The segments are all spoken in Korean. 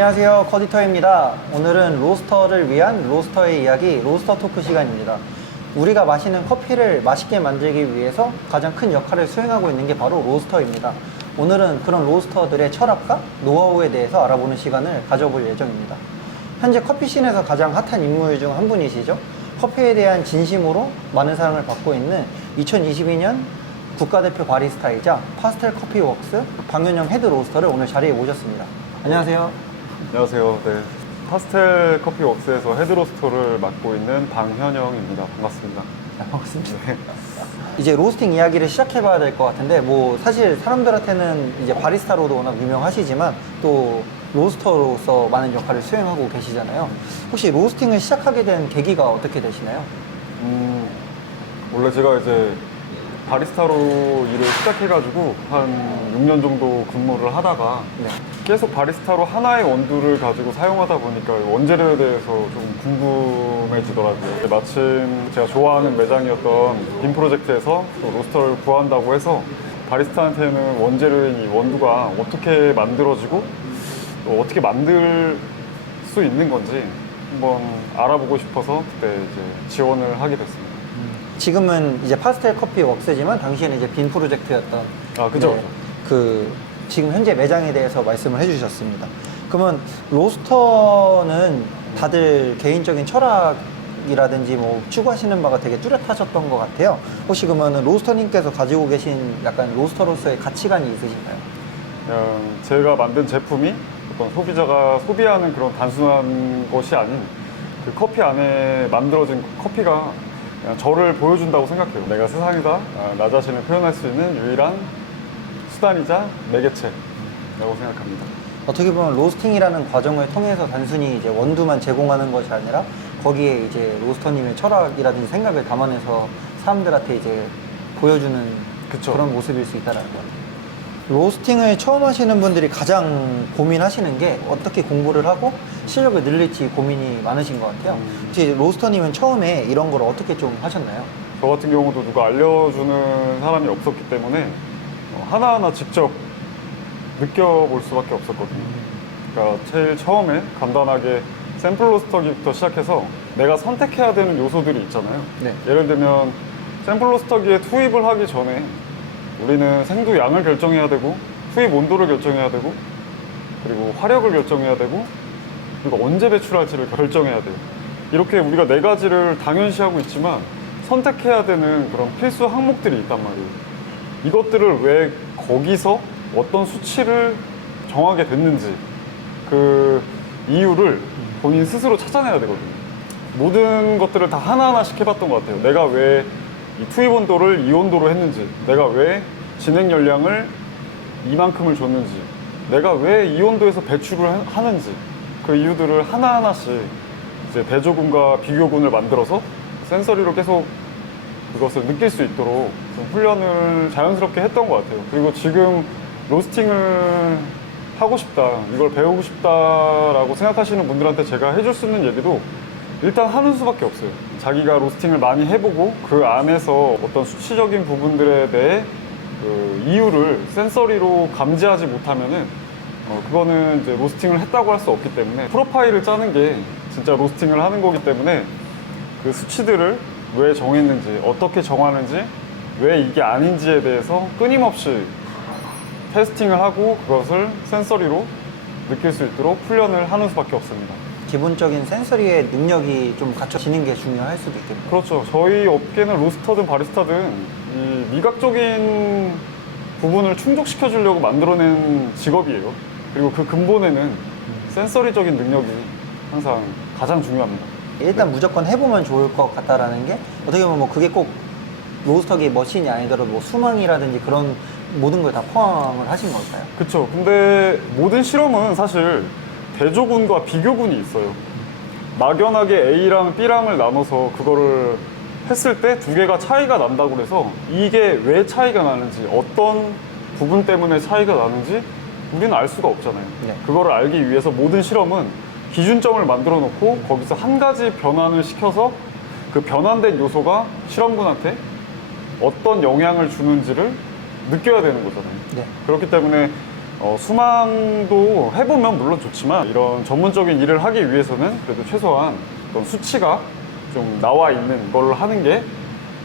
안녕하세요, 커디터입니다. 오늘은 로스터를 위한 로스터의 이야기, 로스터 토크 시간입니다. 우리가 마시는 커피를 맛있게 만들기 위해서 가장 큰 역할을 수행하고 있는 게 바로 로스터입니다. 오늘은 그런 로스터들의 철학과 노하우에 대해서 알아보는 시간을 가져볼 예정입니다. 현재 커피씬에서 가장 핫한 인물 중 한 분이시죠. 커피에 대한 진심으로 많은 사랑을 받고 있는 2022년 국가대표 바리스타이자 파스텔 커피 웍스 방현영 헤드 로스터를 오늘 자리에 모셨습니다. 안녕하세요. 안녕하세요. 네, 파스텔 커피 웍스에서 헤드 로스터를 맡고 있는 방현영입니다. 반갑습니다. 반갑습니다. 네. 이제 로스팅 이야기를 시작해봐야 될 것 같은데, 뭐 사실 사람들한테는 이제 바리스타로도 워낙 유명하시지만 또 로스터로서 많은 역할을 수행하고 계시잖아요. 혹시 로스팅을 시작하게 된 계기가 어떻게 되시나요? 원래 제가 이제 바리스타로 일을 시작해가지고 한 6년 정도 근무를 하다가 네. 계속 바리스타로 하나의 원두를 가지고 사용하다 보니까 원재료에 대해서 좀 궁금해지더라고요. 마침 제가 좋아하는 매장이었던 빔 프로젝트에서 또 로스터를 구한다고 해서 바리스타한테는 원재료인 이 원두가 어떻게 만들어지고 또 어떻게 만들 수 있는 건지 한번 알아보고 싶어서 그때 이제 지원을 하게 됐습니다. 지금은 이제 파스텔 커피 웍스지만 당시에는 이제 빔 프로젝트였던. 아, 그죠. 네, 지금 현재 매장에 대해서 말씀을 해주셨습니다. 그러면 로스터는 다들 개인적인 철학이라든지 뭐 추구하시는 바가 되게 뚜렷하셨던 것 같아요. 혹시 그러면 로스터님께서 가지고 계신 약간 로스터로서의 가치관이 있으신가요? 그냥 제가 만든 제품이 어떤 소비자가 소비하는 그런 단순한 것이 아닌 그 커피 안에 만들어진 커피가 그냥 저를 보여준다고 생각해요. 내가 세상에다 나 자신을 표현할 수 있는 유일한 수단이자 매개체라고 생각합니다. 어떻게 보면 로스팅이라는 과정을 통해서 단순히 이제 원두만 제공하는 것이 아니라 거기에 이제 로스터님의 철학이라든지 생각을 담아내서 사람들한테 이제 보여주는 그쵸. 그런 모습일 수 있다는 것 같아요. 로스팅을 처음 하시는 분들이 가장 고민하시는 게 어떻게 공부를 하고 실력을 늘릴지 고민이 많으신 것 같아요. 혹시 로스터님은 처음에 이런 걸 어떻게 좀 하셨나요? 저 같은 경우도 누가 알려주는 사람이 없었기 때문에 하나하나 직접 느껴볼 수밖에 없었거든요. 그러니까 제일 처음에 간단하게 샘플 로스터기부터 시작해서 내가 선택해야 되는 요소들이 있잖아요. 네. 예를 들면 샘플 로스터기에 투입을 하기 전에 우리는 생두 양을 결정해야 되고 투입 온도를 결정해야 되고 그리고 화력을 결정해야 되고 그리고 언제 배출할지를 결정해야 돼요. 이렇게 우리가 네 가지를 당연시하고 있지만 선택해야 되는 그런 필수 항목들이 있단 말이에요. 이것들을 왜 거기서 어떤 수치를 정하게 됐는지 그 이유를 본인 스스로 찾아내야 되거든요. 모든 것들을 다 하나하나씩 해봤던 것 같아요. 내가 왜 이 투입 온도를 이 온도로 했는지, 내가 왜 진행 열량을 이만큼을 줬는지, 내가 왜 이 온도에서 배출을 하는지 그 이유들을 하나하나씩 이제 대조군과 비교군을 만들어서 센서리로 계속 그것을 느낄 수 있도록 좀 훈련을 자연스럽게 했던 것 같아요. 그리고 지금 로스팅을 하고 싶다, 이걸 배우고 싶다라고 생각하시는 분들한테 제가 해줄 수 있는 얘기도 일단 하는 수밖에 없어요. 자기가 로스팅을 많이 해보고 그 안에서 어떤 수치적인 부분들에 대해 그 이유를 센서리로 감지하지 못하면은 그거는 이제 로스팅을 했다고 할 수 없기 때문에 프로파일을 짜는 게 진짜 로스팅을 하는 거기 때문에 그 수치들을 왜 정했는지, 어떻게 정하는지, 왜 이게 아닌지에 대해서 끊임없이 테스팅을 하고 그것을 센서리로 느낄 수 있도록 훈련을 하는 수밖에 없습니다. 기본적인 센서리의 능력이 좀 갖춰지는 게 중요할 수도 있겠네요. 그렇죠. 저희 업계는 로스터든 바리스타든 이 미각적인 부분을 충족시켜 주려고 만들어낸 직업이에요. 그리고 그 근본에는 센서리적인 능력이 항상 가장 중요합니다. 일단 무조건 해보면 좋을 것 같다라는 게 어떻게 보면 뭐 그게 꼭 로스터기 머신이 아니더라도 뭐 수망이라든지 그런 모든 걸 다 포함을 하신 걸까요? 그렇죠. 근데 모든 실험은 사실 대조군과 비교군이 있어요. 막연하게 A랑 B랑을 나눠서 그거를 했을 때 두 개가 차이가 난다고 해서 이게 왜 차이가 나는지, 어떤 부분 때문에 차이가 나는지 우리는 알 수가 없잖아요. 네. 그거를 알기 위해서 모든 실험은 기준점을 만들어 놓고 거기서 한 가지 변환을 시켜서 그 변환된 요소가 실험군한테 어떤 영향을 주는지를 느껴야 되는 거잖아요. 네. 그렇기 때문에 수망도 해보면 물론 좋지만 이런 전문적인 일을 하기 위해서는 그래도 최소한 어떤 수치가 좀 나와 있는 걸 하는 게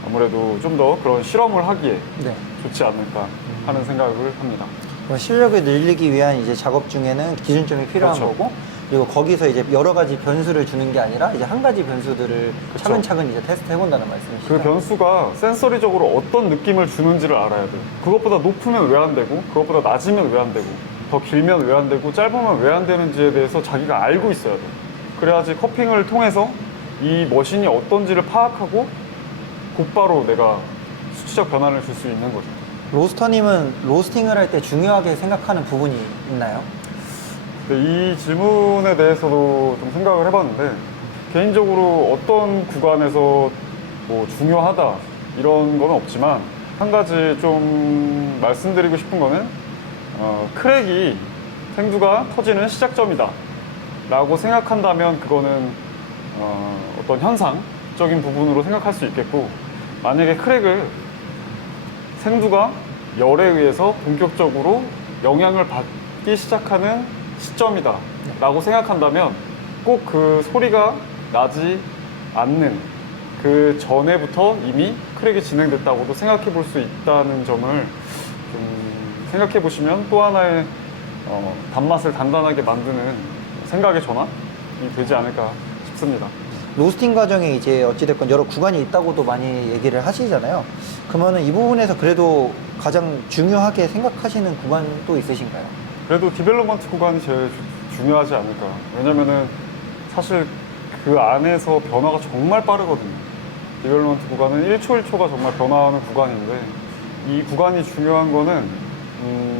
아무래도 좀 더 그런 실험을 하기에 네. 좋지 않을까 하는 생각을 합니다. 그럼 실력을 늘리기 위한 이제 작업 중에는 기준점이 필요한 그렇죠. 거고, 그리고 거기서 이제 여러 가지 변수를 주는 게 아니라 이제 한 가지 변수들을 차근차근 이제 테스트 해본다는 말씀이시죠? 그 변수가 센서리적으로 어떤 느낌을 주는지를 알아야 돼요. 그것보다 높으면 왜 안 되고, 그것보다 낮으면 왜 안 되고, 더 길면 왜 안 되고, 짧으면 왜 안 되는지에 대해서 자기가 알고 있어야 돼요. 그래야지 커핑을 통해서 이 머신이 어떤지를 파악하고 곧바로 내가 수치적 변화를 줄 수 있는 거죠. 로스터님은 로스팅을 할 때 중요하게 생각하는 부분이 있나요? 근데 이 질문에 대해서도 좀 생각을 해봤는데 개인적으로 어떤 구간에서 뭐 중요하다 이런 건 없지만 한 가지 좀 말씀드리고 싶은 거는 크랙이 생두가 터지는 시작점이다 라고 생각한다면 그거는 어떤 현상적인 부분으로 생각할 수 있겠고, 만약에 크랙을 생두가 열에 의해서 본격적으로 영향을 받기 시작하는 시점이다 라고 생각한다면 꼭 그 소리가 나지 않는 그 전에부터 이미 크랙이 진행됐다고도 생각해 볼 수 있다는 점을 좀 생각해 보시면 또 하나의 단맛을 단단하게 만드는 생각의 전환이 되지 않을까 싶습니다. 로스팅 과정에 이제 어찌됐건 여러 구간이 있다고도 많이 얘기를 하시잖아요. 그러면은 이 부분에서 그래도 가장 중요하게 생각하시는 구간도 있으신가요? 그래도 디벨롭먼트 구간이 제일 중요하지 않을까. 왜냐면은 사실 그 안에서 변화가 정말 빠르거든요. 디벨롭먼트 구간은 1초 1초가 정말 변화하는 구간인데 이 구간이 중요한 거는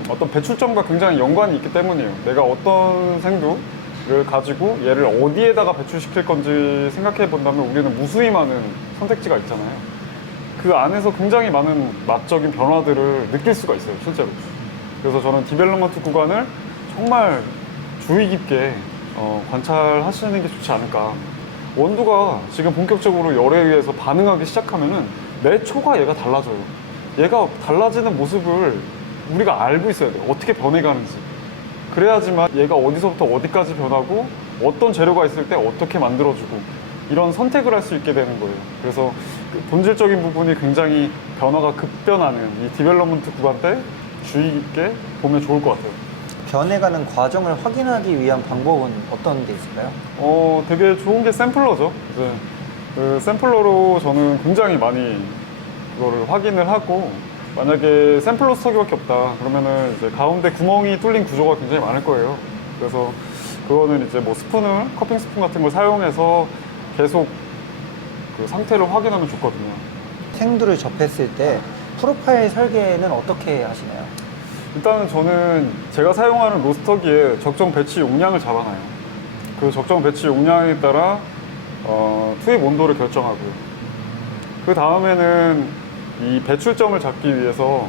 어떤 배출점과 굉장히 연관이 있기 때문이에요. 내가 어떤 생두를 가지고 얘를 어디에다가 배출시킬 건지 생각해 본다면 우리는 무수히 많은 선택지가 있잖아요. 그 안에서 굉장히 많은 맛적인 변화들을 느낄 수가 있어요, 실제로. 그래서 저는 디벨롭먼트 구간을 정말 주의 깊게 관찰하시는 게 좋지 않을까. 원두가 지금 본격적으로 열에 의해서 반응하기 시작하면은 매 초가 얘가 달라져요. 얘가 달라지는 모습을 우리가 알고 있어야 돼요. 어떻게 변해가는지. 그래야지만 얘가 어디서부터 어디까지 변하고 어떤 재료가 있을 때 어떻게 만들어주고 이런 선택을 할 수 있게 되는 거예요. 그래서 그 본질적인 부분이 굉장히 변화가 급변하는 이 디벨롭먼트 구간 때 주의 깊게 보면 좋을 것 같아요. 변해가는 과정을 확인하기 위한 방법은 어떤 게 있을까요? 되게 좋은 게 샘플러죠. 이제 그 샘플러로 저는 굉장히 많이 그거를 확인을 하고, 만약에 샘플러 스톡이밖에 없다 그러면은 이제 가운데 구멍이 뚫린 구조가 굉장히 많을 거예요. 그래서 그거는 이제 뭐 스푼을, 커핑 스푼 같은 걸 사용해서 계속 그 상태를 확인하면 좋거든요. 생두를 접했을 때 프로파일 설계는 어떻게 하시나요? 일단은 저는 제가 사용하는 로스터기에 적정 배치 용량을 잡아놔요. 그 적정 배치 용량에 따라 투입 온도를 결정하고요. 그 다음에는 이 배출점을 잡기 위해서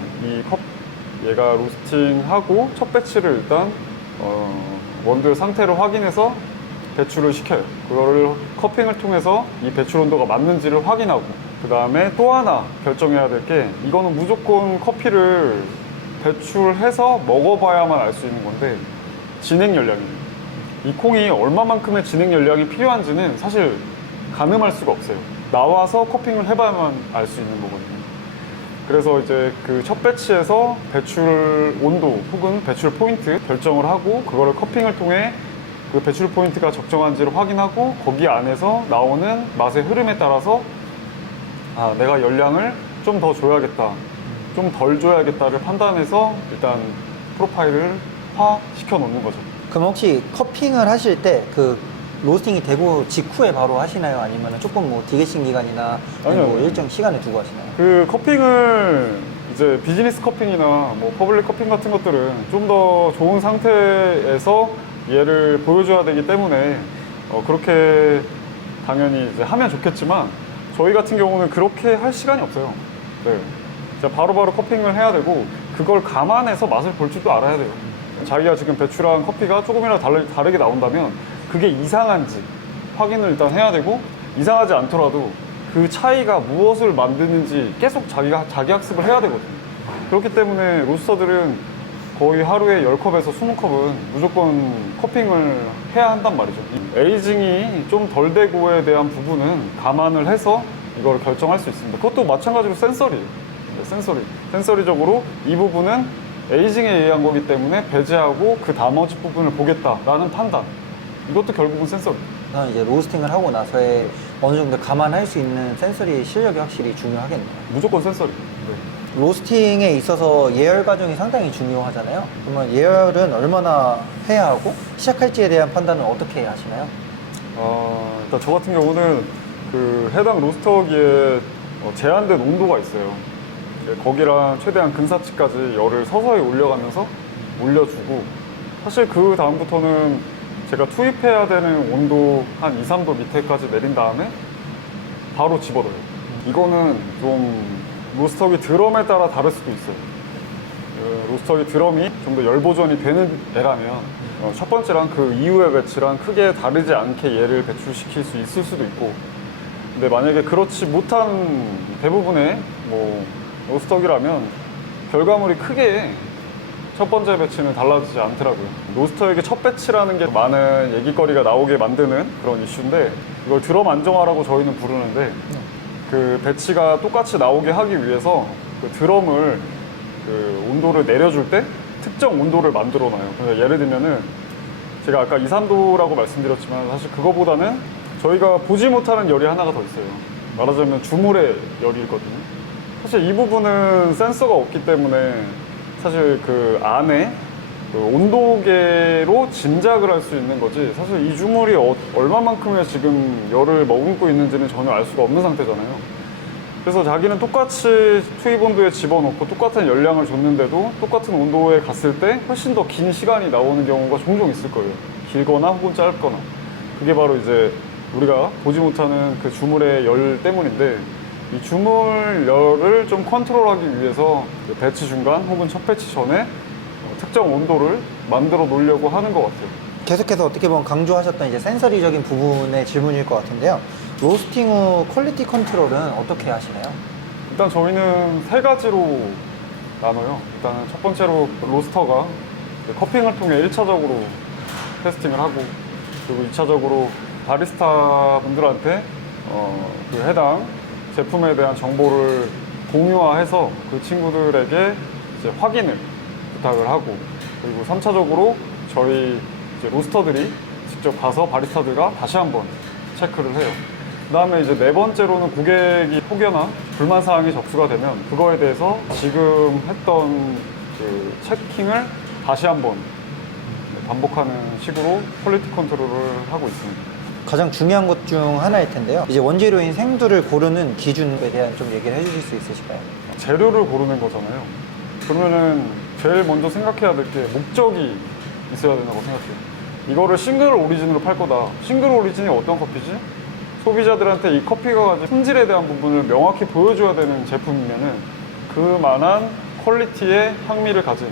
얘가 로스팅하고 첫 배치를 일단 원두의 상태를 확인해서 배출을 시켜요. 그거를 커핑을 통해서 이 배출 온도가 맞는지를 확인하고, 그 다음에 또 하나 결정해야 될 게, 이거는 무조건 커피를 배출해서 먹어봐야만 알 수 있는 건데, 진행 연량이에요. 이 콩이 얼마만큼의 진행 연량이 필요한지는 사실 가늠할 수가 없어요. 나와서 커핑을 해봐야만 알 수 있는 거거든요. 그래서 이제 그 첫 배치에서 배출 온도 혹은 배출 포인트 결정을 하고, 그거를 커핑을 통해 그 배출 포인트가 적정한지를 확인하고, 거기 안에서 나오는 맛의 흐름에 따라서 내가 열량을 좀 더 줘야겠다, 좀 덜 줘야겠다를 판단해서 일단 프로파일을 시켜 놓는 거죠. 그럼 혹시 커핑을 하실 때 그 로스팅이 되고 직후에 바로 하시나요? 아니면 조금 뭐 디게싱 기간이나 아니요, 뭐 아니요. 일정 시간을 두고 하시나요? 그 커핑을 이제 비즈니스 커핑이나 뭐 퍼블릭 커핑 같은 것들은 좀 더 좋은 상태에서 얘를 보여줘야 되기 때문에 그렇게 당연히 이제 하면 좋겠지만, 저희 같은 경우는 그렇게 할 시간이 없어요. 네. 진짜 바로바로 커핑을 해야 되고, 그걸 감안해서 맛을 볼 줄도 알아야 돼요. 자기가 지금 배출한 커피가 조금이라도 다르게 나온다면 그게 이상한지 확인을 일단 해야 되고, 이상하지 않더라도 그 차이가 무엇을 만드는지 계속 자기 학습을 해야 되거든요. 그렇기 때문에 로스터들은 거의 하루에 10컵에서 20컵은 무조건 커핑을 해야 한단 말이죠. 이 에이징이 좀 덜 되고에 대한 부분은 감안을 해서 이걸 결정할 수 있습니다. 그것도 마찬가지로 센서리예요. 센서리적으로 이 부분은 에이징에 의한 거기 때문에 배제하고 그 나머지 부분을 보겠다라는 판단. 이것도 결국은 센서리. 저는 이제 로스팅을 하고 나서의 어느 정도 감안할 수 있는 센서리 실력이 확실히 중요하겠네요. 무조건 센서리. 네. 로스팅에 있어서 예열 과정이 상당히 중요하잖아요. 그러면 예열은 얼마나 해야 하고 시작할지에 대한 판단은 어떻게 하시나요? 일단 저 같은 경우는 그 해당 로스터기에 제한된 온도가 있어요. 거기랑 최대한 근사치까지 열을 서서히 올려가면서 올려주고, 사실 그 다음부터는 제가 투입해야 되는 온도 한 2, 3도 밑에까지 내린 다음에 바로 집어넣어요. 이거는 좀 로스터기 드럼에 따라 다를 수도 있어요. 로스터기 드럼이 좀 더 열 보존이 되는 애라면 첫 번째랑 그 이후의 배치랑 크게 다르지 않게 얘를 배출시킬 수 있을 수도 있고, 근데 만약에 그렇지 못한 대부분의 뭐 로스터기라면 결과물이 크게 첫 번째 배치는 달라지지 않더라고요. 로스터에게 첫 배치라는 게 많은 얘기거리가 나오게 만드는 그런 이슈인데, 이걸 드럼 안정화라고 저희는 부르는데, 그 배치가 똑같이 나오게 하기 위해서 그 드럼을 그 온도를 내려줄 때 특정 온도를 만들어 놔요. 그래서 예를 들면은 제가 아까 2, 3도라고 말씀드렸지만 사실 그거보다는 저희가 보지 못하는 열이 하나가 더 있어요. 말하자면 주물의 열이 있거든요. 사실 이 부분은 센서가 없기 때문에 사실 그 안에 그 온도계로 짐작을 할 수 있는 거지, 사실 이 주물이 얼마만큼의 지금 열을 머금고 있는지는 전혀 알 수가 없는 상태잖아요. 그래서 자기는 똑같이 투입 온도에 집어넣고 똑같은 열량을 줬는데도 똑같은 온도에 갔을 때 훨씬 더 긴 시간이 나오는 경우가 종종 있을 거예요. 길거나 혹은 짧거나. 그게 바로 이제 우리가 보지 못하는 그 주물의 열 때문인데, 이 주물열을 좀 컨트롤하기 위해서 그 배치 중간 혹은 첫 배치 전에 특정 온도를 만들어 놓으려고 하는 것 같아요. 계속해서 어떻게 보면 강조하셨던 이제 센서리적인 부분의 질문일 것 같은데요. 로스팅 후 퀄리티 컨트롤은 어떻게 하시나요? 일단 저희는 세 가지로 나눠요. 일단은 첫 번째로 로스터가 커핑을 통해 1차적으로 테스팅을 하고, 그리고 2차적으로 바리스타 분들한테 그 해당 제품에 대한 정보를 공유화해서 그 친구들에게 이제 확인을 부탁을 하고, 그리고 3차적으로 저희 이제 로스터들이 직접 가서 바리스타들과 다시 한번 체크를 해요. 그 다음에 이제 네 번째로는 고객이 혹여나 불만 사항이 접수가 되면 그거에 대해서 지금 했던 그 체킹을 다시 한번 반복하는 식으로 퀄리티 컨트롤을 하고 있습니다. 가장 중요한 것 중 하나일 텐데요. 이제 원재료인 생두를 고르는 기준에 대한 좀 얘기를 해주실 수 있으실까요? 재료를 고르는 거잖아요. 그러면은 제일 먼저 생각해야 될 게 목적이 있어야 된다고 생각해요. 이거를 싱글 오리진으로 팔 거다. 싱글 오리진이 어떤 커피지? 소비자들한테 이 커피가 가진 품질에 대한 부분을 명확히 보여줘야 되는 제품이면은 그만한 퀄리티의 향미를 가진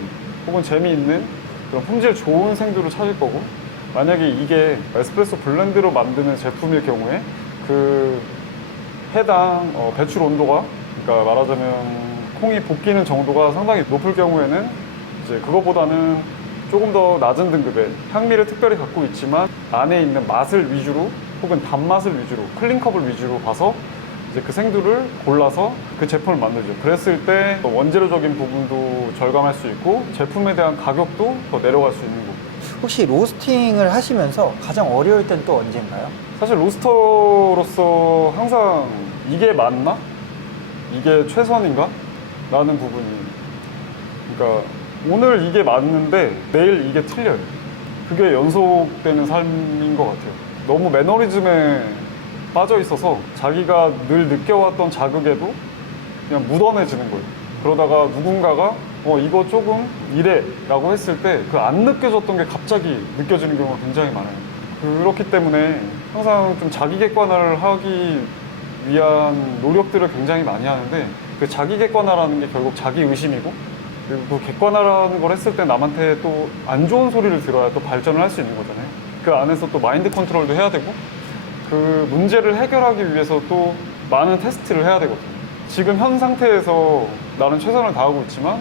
혹은 재미있는 그런 품질 좋은 생두를 찾을 거고, 만약에 이게 에스프레소 블렌드로 만드는 제품일 경우에 그 해당 배출 온도가, 그러니까 말하자면 콩이 볶이는 정도가 상당히 높을 경우에는 이제 그거보다는 조금 더 낮은 등급의 향미를 특별히 갖고 있지만 안에 있는 맛을 위주로 혹은 단맛을 위주로 클린컵을 위주로 봐서 이제 그 생두를 골라서 그 제품을 만들죠. 그랬을 때 원재료적인 부분도 절감할 수 있고 제품에 대한 가격도 더 내려갈 수 있는 거고. 혹시 로스팅을 하시면서 가장 어려울 땐 또 언제인가요? 사실 로스터로서 항상 이게 맞나? 이게 최선인가? 라는 부분이, 그러니까 오늘 이게 맞는데 내일 이게 틀려요. 그게 연속되는 삶인 것 같아요. 너무 매너리즘에 빠져 있어서 자기가 늘 느껴왔던 자극에도 그냥 묻어내지는 거예요. 그러다가 누군가가 이거 조금 이래 라고 했을 때 그 안 느껴졌던 게 갑자기 느껴지는 경우가 굉장히 많아요. 그렇기 때문에 항상 좀 자기 객관화를 하기 위한 노력들을 굉장히 많이 하는데, 그 자기 객관화라는 게 결국 자기 의심이고, 그리고 그 객관화라는 걸 했을 때 남한테 또 안 좋은 소리를 들어야 또 발전을 할 수 있는 거잖아요. 그 안에서 또 마인드 컨트롤도 해야 되고, 그 문제를 해결하기 위해서 또 많은 테스트를 해야 되거든요. 지금 현 상태에서 나는 최선을 다하고 있지만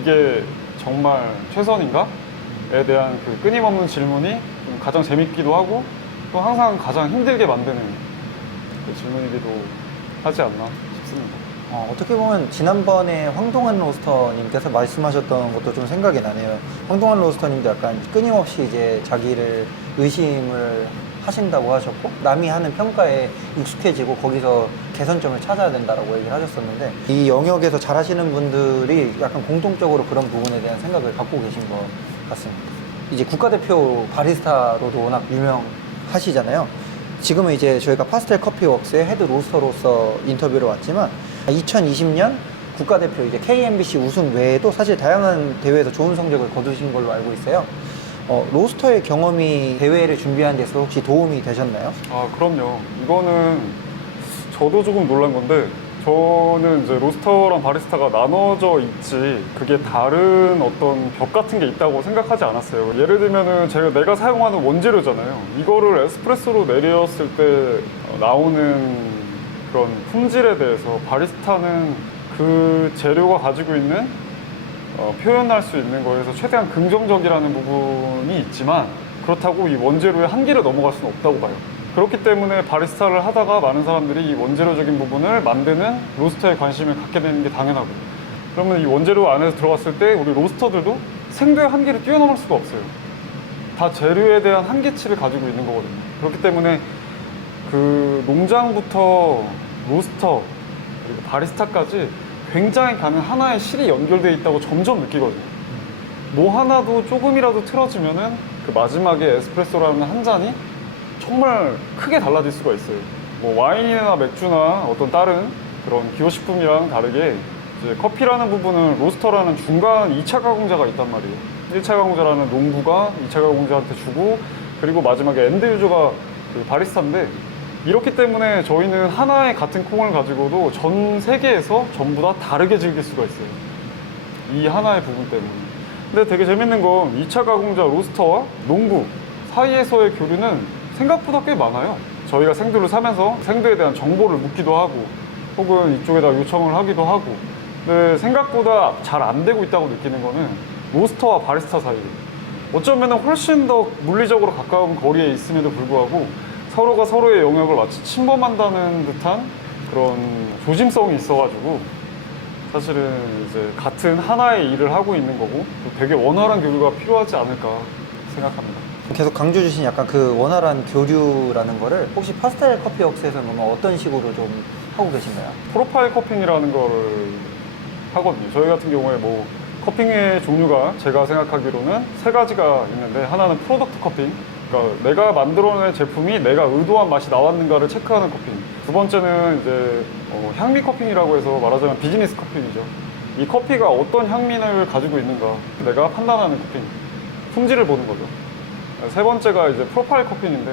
이게 정말 최선인가?에 대한 그 끊임없는 질문이 좀 가장 재밌기도 하고 또 항상 가장 힘들게 만드는 그 질문이기도 하지 않나 싶습니다. 어떻게 보면 지난번에 황동환 로스터님께서 말씀하셨던 것도 좀 생각이 나네요. 황동환 로스터님도 약간 끊임없이 이제 자기를 의심을 하신다고 하셨고, 남이 하는 평가에 익숙해지고 거기서 개선점을 찾아야 된다라고 얘기를 하셨었는데, 이 영역에서 잘하시는 분들이 약간 공통적으로 그런 부분에 대한 생각을 갖고 계신 것 같습니다. 이제 국가대표 바리스타로도 워낙 유명하시잖아요. 지금은 이제 저희가 파스텔 커피 웍스의 헤드 로스터로서 인터뷰를 왔지만, 2020년 국가대표 이제 KMBC 우승 외에도 사실 다양한 대회에서 좋은 성적을 거두신 걸로 알고 있어요. 로스터의 경험이 대회를 준비하는 데서 혹시 도움이 되셨나요? 아, 그럼요. 이거는 저도 조금 놀란 건데, 저는 이제 로스터랑 바리스타가 나눠져 있지, 그게 다른 어떤 벽 같은 게 있다고 생각하지 않았어요. 예를 들면은 내가 사용하는 원재료잖아요. 이거를 에스프레소로 내렸을 때 나오는 그런 품질에 대해서 바리스타는 그 재료가 가지고 있는 표현할 수 있는 거에서 최대한 긍정적이라는 부분이 있지만, 그렇다고 이 원재료의 한계를 넘어갈 수는 없다고 봐요. 그렇기 때문에 바리스타를 하다가 많은 사람들이 이 원재료적인 부분을 만드는 로스터에 관심을 갖게 되는 게 당연하고, 그러면 이 원재료 안에서 들어갔을 때 우리 로스터들도 생도의 한계를 뛰어넘을 수가 없어요. 다 재료에 대한 한계치를 가지고 있는 거거든요. 그렇기 때문에 그 농장부터 로스터 그리고 바리스타까지 굉장히 가는 하나의 실이 연결되어 있다고 점점 느끼거든요. 뭐 하나도 조금이라도 틀어지면은 그 마지막에 에스프레소라는 한 잔이 정말 크게 달라질 수가 있어요. 뭐 와인이나 맥주나 어떤 다른 그런 기호식품이랑 다르게 이제 커피라는 부분은 로스터라는 중간 2차 가공자가 있단 말이에요. 1차 가공자라는 농부가 2차 가공자한테 주고, 그리고 마지막에 엔드 유저가 그 바리스타인데, 이렇기 때문에 저희는 하나의 같은 콩을 가지고도 전 세계에서 전부 다 다르게 즐길 수가 있어요. 이 하나의 부분 때문에. 근데 되게 재밌는 건 2차 가공자 로스터와 농부 사이에서의 교류는 생각보다 꽤 많아요. 저희가 생두를 사면서 생두에 대한 정보를 묻기도 하고, 혹은 이쪽에다 요청을 하기도 하고, 근데 생각보다 잘 안 되고 있다고 느끼는 거는 로스터와 바리스타 사이. 어쩌면 훨씬 더 물리적으로 가까운 거리에 있음에도 불구하고 서로가 서로의 영역을 마치 침범한다는 듯한 그런 조심성이 있어가지고, 사실은 이제 같은 하나의 일을 하고 있는 거고 되게 원활한 교류가 필요하지 않을까 생각합니다. 계속 강조 주신 약간 그 원활한 교류라는 거를 혹시 파스텔 커피 웍스에서는 그러면 어떤 식으로 좀 하고 계신가요? 프로파일 커핑이라는 거를 하거든요. 저희 같은 경우에 뭐 커핑의 종류가 제가 생각하기로는 3가지가 있는데, 하나는 프로덕트 커핑, 그러니까 내가 만들어낸 제품이 내가 의도한 맛이 나왔는가를 체크하는 커핑. 두 번째는 이제 향미 커핑이라고 해서 말하자면 비즈니스 커핑이죠. 이 커피가 어떤 향미를 가지고 있는가 내가 판단하는 커핑, 품질을 보는 거죠. 세 번째가 이제 프로파일 커핑인데,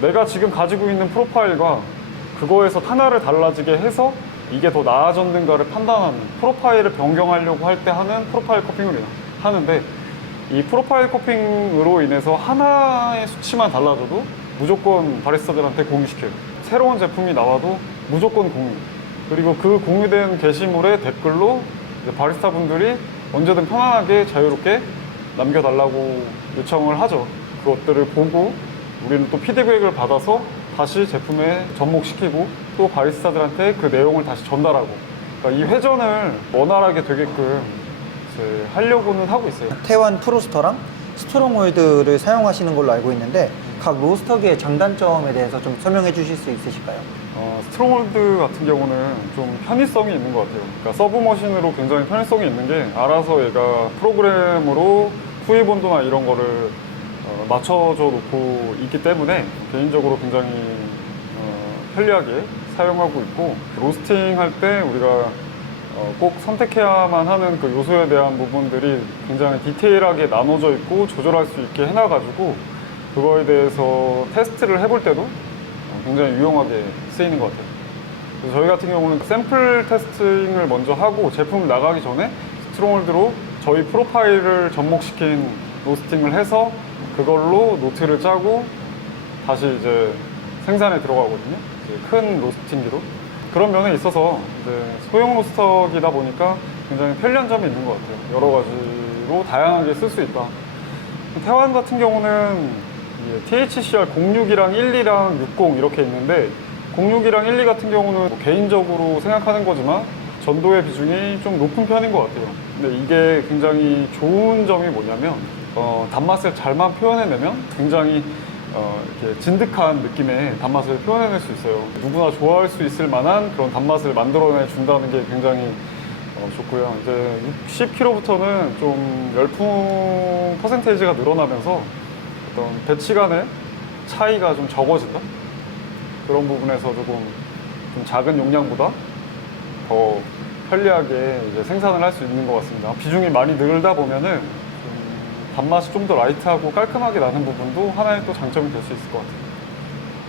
내가 지금 가지고 있는 프로파일과 그거에서 하나를 달라지게 해서 이게 더 나아졌는가를 판단하는, 프로파일을 변경하려고 할 때 하는 프로파일 커핑을 하는데, 이 프로파일 커핑으로 인해서 하나의 수치만 달라져도 무조건 바리스타들한테 공유시켜요. 새로운 제품이 나와도 무조건 공유. 그리고 그 공유된 게시물에 댓글로 이제 바리스타 분들이 언제든 편안하게 자유롭게 남겨달라고 요청을 하죠. 그것들을 보고 우리는 또 피드백을 받아서 다시 제품에 접목시키고 또 바리스타들한테 그 내용을 다시 전달하고, 그러니까 이 회전을 원활하게 되게끔 이제 하려고는 하고 있어요. 태완 프로스터랑 스트롱홀드를 사용하시는 걸로 알고 있는데, 각 로스터기의 장단점에 대해서 좀 설명해 주실 수 있으실까요? 스트롱홀드 같은 경우는 좀 편의성이 있는 것 같아요. 그러니까 서브머신으로 굉장히 편의성이 있는 게, 알아서 얘가 프로그램으로 투입 온도나 이런 거를 맞춰줘 놓고 있기 때문에 개인적으로 굉장히 편리하게 사용하고 있고, 로스팅 할 때 우리가 꼭 선택해야만 하는 그 요소에 대한 부분들이 굉장히 디테일하게 나눠져 있고 조절할 수 있게 해놔가지고, 그거에 대해서 테스트를 해볼 때도 굉장히 유용하게 쓰이는 것 같아요. 그래서 저희 같은 경우는 샘플 테스팅을 먼저 하고 제품 나가기 전에 스트롱홀드로 저희 프로파일을 접목시킨 로스팅을 해서 그걸로 노트를 짜고 다시 이제 생산에 들어가거든요. 이제 큰 로스팅기로. 그런 면에 있어서 이제 소형 로스터기다 보니까 굉장히 편리한 점이 있는 것 같아요. 여러 가지로 다양하게 쓸 수 있다. 태완 같은 경우는 THCR 06이랑 12랑 60 이렇게 있는데 06이랑 12 같은 경우는 뭐 개인적으로 생각하는 거지만 전도의 비중이 좀 높은 편인 것 같아요. 근데 이게 굉장히 좋은 점이 뭐냐면 단맛을 잘만 표현해내면 굉장히 이렇게 진득한 느낌의 단맛을 표현해낼 수 있어요. 누구나 좋아할 수 있을 만한 그런 단맛을 만들어내 준다는 게 굉장히 좋고요. 이제 60kg부터는 좀 열풍 퍼센테이지가 늘어나면서 어떤 배치 간의 차이가 좀 적어진다? 그런 부분에서 좀 작은 용량보다 더 편리하게 이제 생산을 할 수 있는 것 같습니다. 비중이 많이 늘다 보면은 단맛이 좀 더 라이트하고 깔끔하게 나는 부분도 하나의 또 장점이 될 수 있을 것 같아요.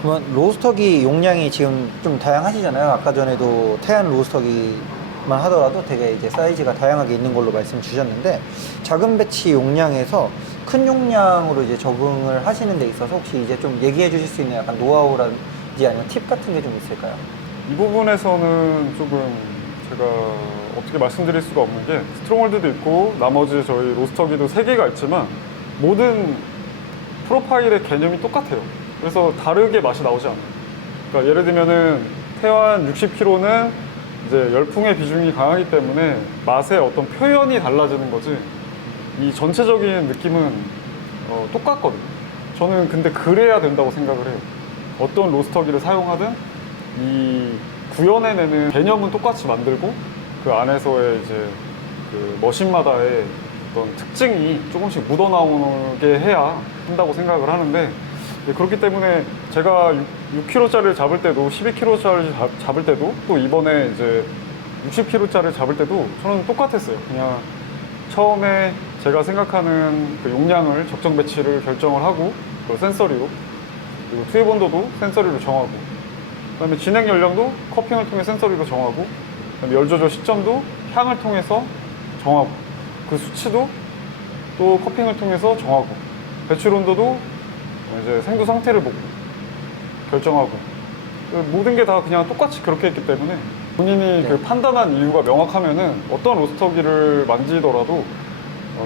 그러면 로스터기 용량이 지금 좀 다양하시잖아요. 아까 전에도 태안 로스터기만 하더라도 되게 이제 사이즈가 다양하게 있는 걸로 말씀 주셨는데 작은 배치 용량에서 큰 용량으로 이제 적응을 하시는 데 있어서 혹시 이제 좀 얘기해 주실 수 있는 약간 노하우라든지 아니면 팁 같은 게 좀 있을까요? 이 부분에서는 조금 제가 어떻게 말씀드릴 수가 없는 게 스트롱홀드도 있고 나머지 저희 로스터기도 3개가 있지만 모든 프로파일의 개념이 똑같아요. 그래서 다르게 맛이 나오지 않아요. 그러니까 예를 들면은 태완 60kg는 이제 열풍의 비중이 강하기 때문에 맛의 어떤 표현이 달라지는 거지 이 전체적인 느낌은 똑같거든요. 저는 근데 그래야 된다고 생각을 해요. 어떤 로스터기를 사용하든 이 구현해내는 개념은 똑같이 만들고 그 안에서의 이제 그 머신마다의 어떤 특징이 조금씩 묻어나오게 해야 한다고 생각을 하는데 그렇기 때문에 제가 6kg짜리를 잡을 때도 12kg짜리 잡을 때도 또 이번에 이제 60kg짜리를 잡을 때도 저는 똑같았어요. 그냥 처음에 제가 생각하는 그 용량을 적정 배치를 결정을 하고 그 센서리로 그리고 투입 온도도 센서리로 정하고 그다음에 진행 연령도 커핑을 통해 센서리로 정하고 그다음에 열 조절 시점도 향을 통해서 정하고 그 수치도 또 커핑을 통해서 정하고 배출 온도도 이제 생두 상태를 보고 결정하고 모든 게 다 그냥 똑같이 그렇게 했기 때문에 본인이 그 판단한 이유가 명확하면은 어떤 로스터기를 만지더라도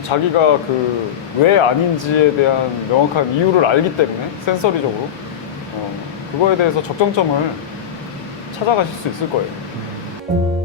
자기가 그 왜 아닌지에 대한 명확한 이유를 알기 때문에 센서리적으로 그거에 대해서 적정점을 찾아가실 수 있을 거예요.